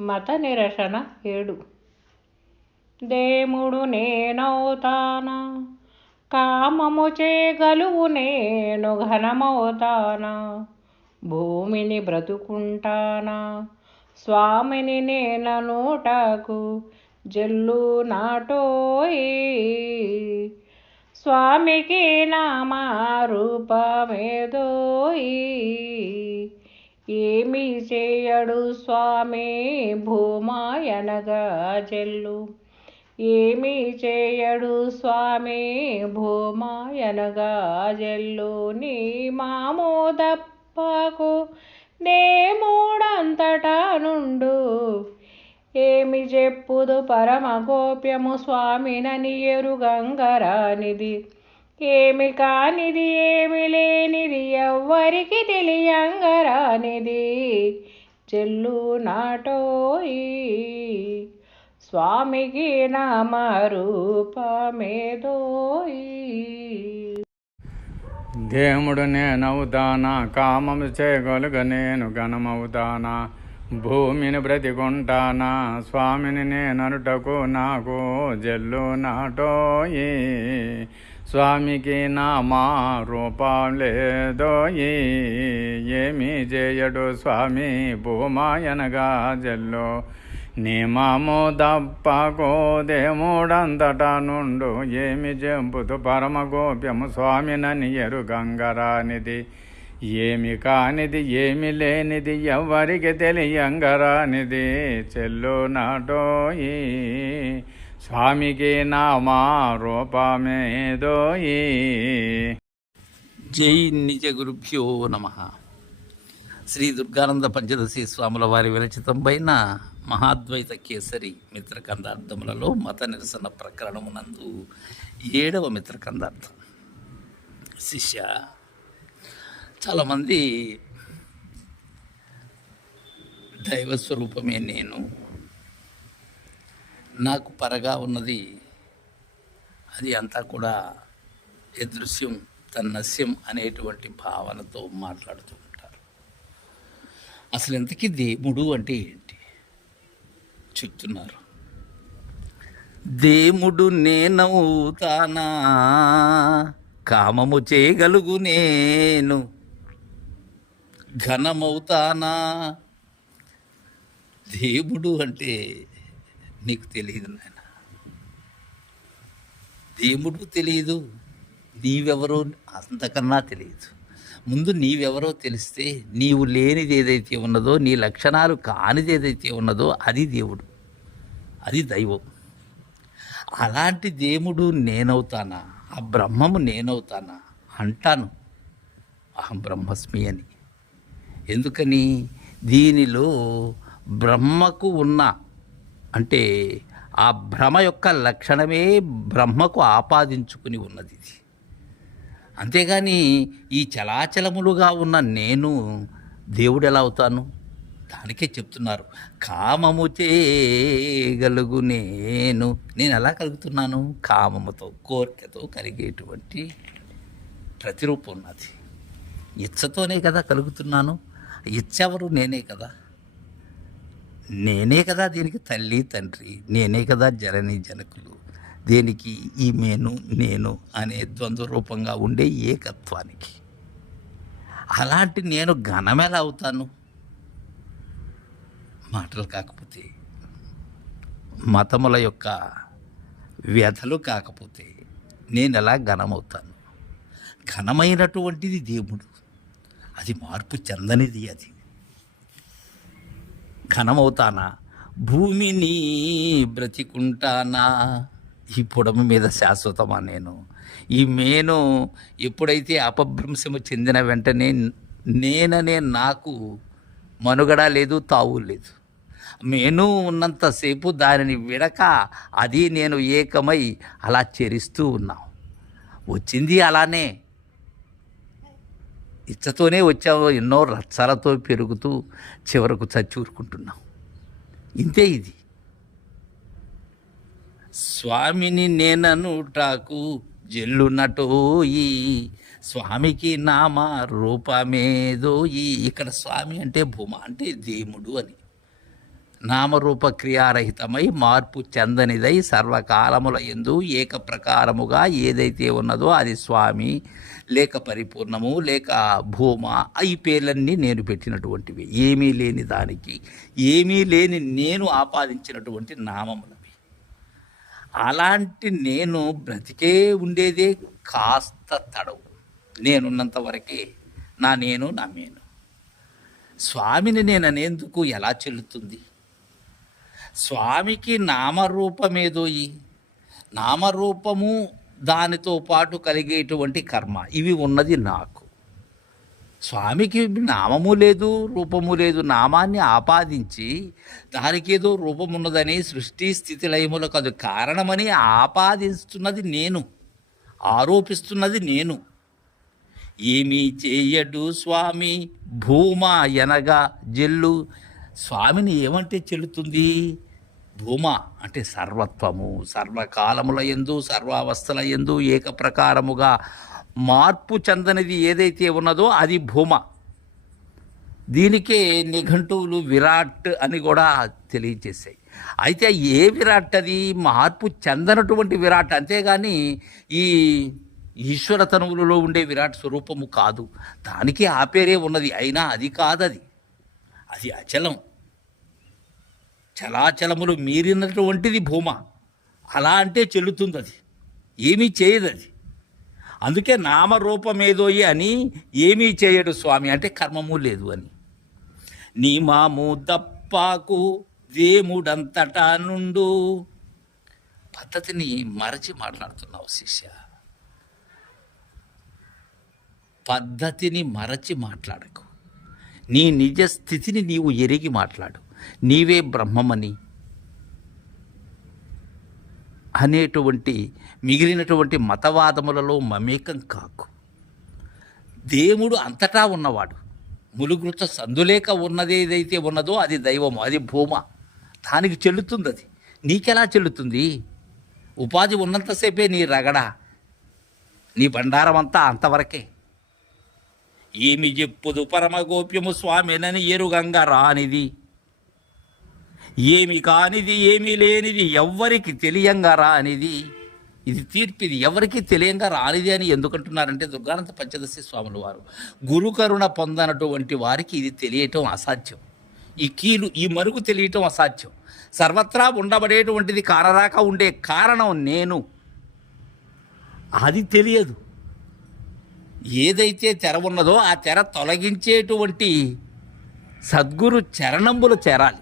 మత నిరసన ఏడు. దేముడు నేనవుతానా? కామము చేయగలుగు నేను ఘనమవుతానా? భూమిని బ్రతుకుంటానా? స్వామిని నేననుటకు జల్లు నాటోయి. స్వామికి నామా రూపమేదోయి. ఏమి చేయడు స్వామి భూమాయనగా చెల్లు ఏమి చేయడు స్వామి భూమాయనగా జల్లు. నీ మామోదప్పకు నే మూడంతటా నుండు. ఏమి చెప్పుదు పరమ గోప్యము స్వామినని ఎరుగంగరానిది ఏమి కానిది ఏమి లేనిది ఎవ్వరికి తెలియంగరానిది. చెల్లు నాటోయి స్వామికి నామరూపమేదోయి. దేవుడు నేనవుతానా కామము చేయగలుగ నేను ఘనమవుతానా భూమిని బ్రతికుంటానా స్వామిని నేనరుటకు నాకు జల్లు నాటోయి. స్వామికి నామా రూపం లేదోయి ఏమి చేయడు స్వామి భూమాయనగా జల్లు. నియమము దప్పకో దేముడంతట నుండు ఏమి జంపుతు పరమ గోప్యము స్వామినని ఎరుగంగరానిది ఏమి కానిది ఏమి లేనిది ఎవ్వరికి తెలియంగరానిది. చెల్లు నాటోయి స్వామికి నామా రూపమేదోయి జై నిజ గురుభ్యో నమ. శ్రీ దుర్గానంద పంచదశి స్వాముల వారి విరచితంపైన మహాద్వైత కేసరి మిత్రకందార్థములలో మత నిరసన ప్రకరణమునందు ఏడవ మిత్రకందార్థం. శిష్య చాలామంది దైవస్వరూపమే నేను నాకు పరగా ఉన్నది అది అంతా కూడా యదృశ్యం తన్నస్యం అనేటువంటి భావనతో మాట్లాడుతూ ఉంటారు. అసలు ఎంతకీ దేవుడు అంటే ఏంటి? చెప్తున్నారు. దేవుడు నేనవుతానా? కామము చేయగలుగు నేను? ఘనమవుతానా? దేవుడు అంటే నీకు తెలియదు నాయన. దేవుడు తెలియదు నీవెవరో అంతకన్నా తెలియదు ముందు నీవెవరో తెలిస్తే నీవు లేనిది ఏదైతే ఉన్నదో నీ లక్షణాలు కానిది ఏదైతే ఉన్నదో అది దేవుడు అది దైవం. అలాంటి దేవుడు నేనవుతానా? ఆ బ్రహ్మము నేనవుతానా? అంటాను. అహం బ్రహ్మస్మి అని. ఎందుకని? దీనిలో బ్రహ్మకు ఉన్న అంటే ఆ భ్రమ యొక్క లక్షణమే బ్రహ్మకు ఆపాదించుకుని ఉన్నది ఇది. అంతేగాని ఈ చలాచలములుగా ఉన్న నేను దేవుడు ఎలా అవుతాను? దానికే చెప్తున్నారు. కామము చేయగలుగు నేను. నేను ఎలా కలుగుతున్నాను? కామముతో కోరికతో కలిగేటువంటి ప్రతిరూపం ఉన్నది. ఇచ్చతోనే కదా కలుగుతున్నాను. ఇచ్చెవరు నేనే కదా. నేనే కదా దీనికి తల్లి తండ్రి నేనే కదా జనని జనకులు. దేనికి ఈ మేను నేను అనే ద్వంద్వ రూపంగా ఉండే ఏకత్వానికి. అలాంటి నేను ఘనమెలా అవుతాను? మాటలు కాకపోతే మతముల యొక్క వ్యధలు కాకపోతే నేను ఎలా ఘనమవుతాను? ఘనమైనటువంటిది దేవుడు. అది మార్పు చెందనిది అది. ఘనమవుతానా? భూమిని బ్రతికుంటానా? ఈ పొడము మీద శాశ్వతమా నేను? ఈ మేను ఎప్పుడైతే అపభ్రంశము చెందిన వెంటనే నేననే నాకు మనుగడ లేదు తావు లేదు. మేను ఉన్నంతసేపు దానిని విడక అది నేను ఏకమై అలా చెరిస్తూ ఉన్నాం. వచ్చింది అలానే ఇచ్చతోనే వచ్చాము ఎన్నో రచ్చాలతో పెరుగుతూ చివరకు చచ్చూరుకుంటున్నాం ఇంతే ఇది. స్వామిని నేననుటాకు జల్లునటోయి స్వామికి నామ రూపమేదోయి ఇక్కడ స్వామి అంటే భూమ అంటే దేవుడు అని. నామరూప క్రియారహితమై మార్పు చెందనిదై సర్వకాలముల ఎందు ఏకప్రకారముగా ఏదైతే ఉన్నదో అది స్వామి లేక పరిపూర్ణము లేక భూమ ఈ పేర్లన్నీ నేను పెట్టినటువంటివి. ఏమీ లేని దానికి ఏమీ లేని నేను ఆపాదించినటువంటి నామములవి. అలాంటి నేను బ్రతికే ఉండేదే కాస్త తడవు. నేనున్నంత వరకే నా నేను నా మేను. స్వామిని నేను అనేందుకు ఎలా చెల్లుతుంది? స్వామికి నామరూపమేదోయి నామరూపము దానితో పాటు కలిగేటువంటి కర్మ. ఇవి ఉన్నది నాకు. స్వామికి నామము లేదు రూపము లేదు నామాన్ని ఆపాదించి దానికి ఏదో రూపం ఉన్నదని సృష్టి స్థితి లయములకు అది కారణమని ఆపాదిస్తున్నది నేను. ఆరోపిస్తున్నది నేను. ఏమీ చేయడు స్వామి. భూమా ఎనగా జెల్లు. స్వామిని ఏమంటే చెల్లుతుంది? భూమ అంటే సర్వత్వము సర్వకాలముల ఎందు సర్వావస్థల ఎందు ఏకప్రకారముగా మార్పు చెందనిది ఏదైతే ఉన్నదో అది భూమ. దీనికే నిఘంటువులు విరాట్ అని కూడా తెలియజేశాయి. అయితే ఏ విరాట్ అది? మార్పు చెందనటువంటి విరాట్. అంతేగాని ఈ ఈశ్వర తనువులలో ఉండే విరాట్ స్వరూపము కాదు. దానికి ఆ పేరే ఉన్నది. అయినా అది కాదది. అది అచలం. చలాచలములు మీరినటువంటిది భూమ. అలా అంటే చెల్లుతుంది అది ఏమీ చేయదు అది అందుకే నామరూపమేదోయి అని ఏమీ చేయడు స్వామి. అంటే కర్మము లేదు అని. నీ మాము దప్పాకు దేముడంతటా నుండు. పద్ధతిని మరచి మాట్లాడుతున్నావు శిష్య. పద్ధతిని మరచి మాట్లాడకు. నీ నిజ స్థితిని నీవు ఎరిగి మాట్లాడు. నీవే బ్రహ్మమని. అనేటువంటి మిగిలినటువంటి మతవాదములలో మమేకం కాకు. దేవుడు అంతటా ఉన్నవాడు. ములుగుత సందులేక ఉన్నది ఏదైతే ఉన్నదో అది దైవము అది భూమ. దానికి చెల్లుతుంది అది నీకెలా చెల్లుతుంది? ఉపాధి ఉన్నంతసేపే నీ రగడ నీ బండారం అంతా అంతవరకే. ఏమి చెప్పుదు పరమగోప్యము స్వామినని ఎరుగంగా రానిది. ఏమి కానిది ఏమీ లేనిది ఎవ్వరికి తెలియంగా రానిది. ఇది తీర్పిది ఎవరికి తెలియంగా రానిది అని ఎందుకంటున్నారంటే దుర్గానంద పంచదశి స్వాముల వారు. గురుకరుణ పొందనటువంటి వారికి ఇది తెలియటం అసాధ్యం. ఈ కీలు ఈ మరుగు తెలియటం అసాధ్యం. సర్వత్రా ఉండబడేటువంటిది కారరాక ఉండే కారణం నేను. అది తెలియదు. ఏదైతే తెర ఉన్నదో ఆ తెర తొలగించేటువంటి సద్గురు చరణంబులు చేరాలి.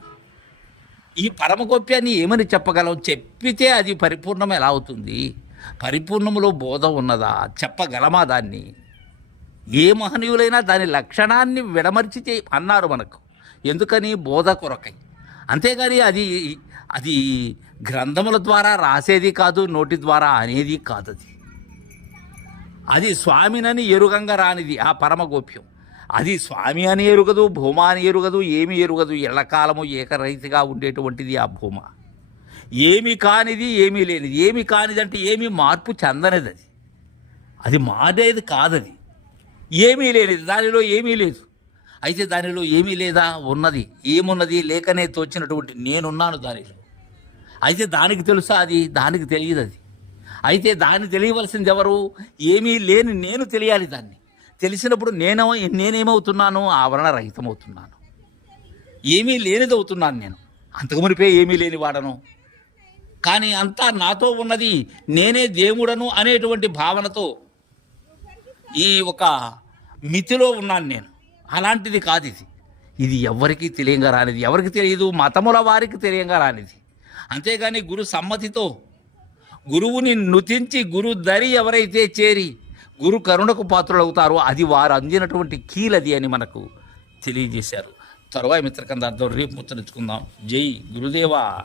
ఈ పరమగోప్యాన్ని ఏమని చెప్పగలం? చెప్పితే అది పరిపూర్ణం ఎలా అవుతుంది? పరిపూర్ణములో బోధ ఉన్నదా? చెప్పగలమా దాన్ని? ఏ మహనీయులైనా దాని లక్షణాన్ని విడమర్చి చే అన్నారు మనకు. ఎందుకని? బోధ కొరకై. అంతేగాని అది అది గ్రంథముల ద్వారా రాసేది కాదు నోటి ద్వారా అనేది కాదు అది అది స్వామినని ఎరుగంగా రానిది ఆ పరమగోప్యం. అది స్వామి అని ఎరుగదు భూమ అని ఎరుగదు ఏమి ఎరుగదు. ఎల్లకాలము ఏకరైతిగా ఉండేటువంటిది ఆ భూమ. ఏమి కానిది ఏమీ లేనిది. ఏమి కానిదంటే ఏమీ మార్పు చెందనిది అది. అది మారేది కాదది. ఏమీ లేనిది. దానిలో ఏమీ లేదు. అయితే దానిలో ఏమీ లేదా? ఉన్నది. ఏమున్నది? లేకనే తోచినటువంటి నేనున్నాను దానిలో. అయితే దానికి తెలుసా అది? దానికి తెలియదు అది. అయితే దాన్ని తెలియవలసింది ఎవరు? ఏమీ లేని నేను తెలియాలి దాన్ని. తెలిసినప్పుడు నేను నేనేమవుతున్నాను? ఆవరణ రహితమవుతున్నాను. ఏమీ లేనిదవుతున్నాను నేను. అంతకు మునిపే ఏమీ లేని వాడను. కానీ అంతా నాతో ఉన్నది నేనే దేవుడను అనేటువంటి భావనతో ఈ ఒక మితిలో ఉన్నాను నేను. అలాంటిది కాదు ఇది ఇది ఎవరికీ తెలియంగా రానిది. ఎవరికి తెలియదు? మతముల వారికి తెలియంగా రానిది. అంతేగాని గురు సమ్మతితో గురువుని నుతించి గురు దరి ఎవరైతే చేరి గురు కరుణకు పాత్రులవుతారో. అది వారు అందినటువంటి కీలది అని మనకు తెలియజేశారు. తరువాయి మిత్రకంద అర్థం రేపు ముచ్చరించుకుందాం. జై గురుదేవా.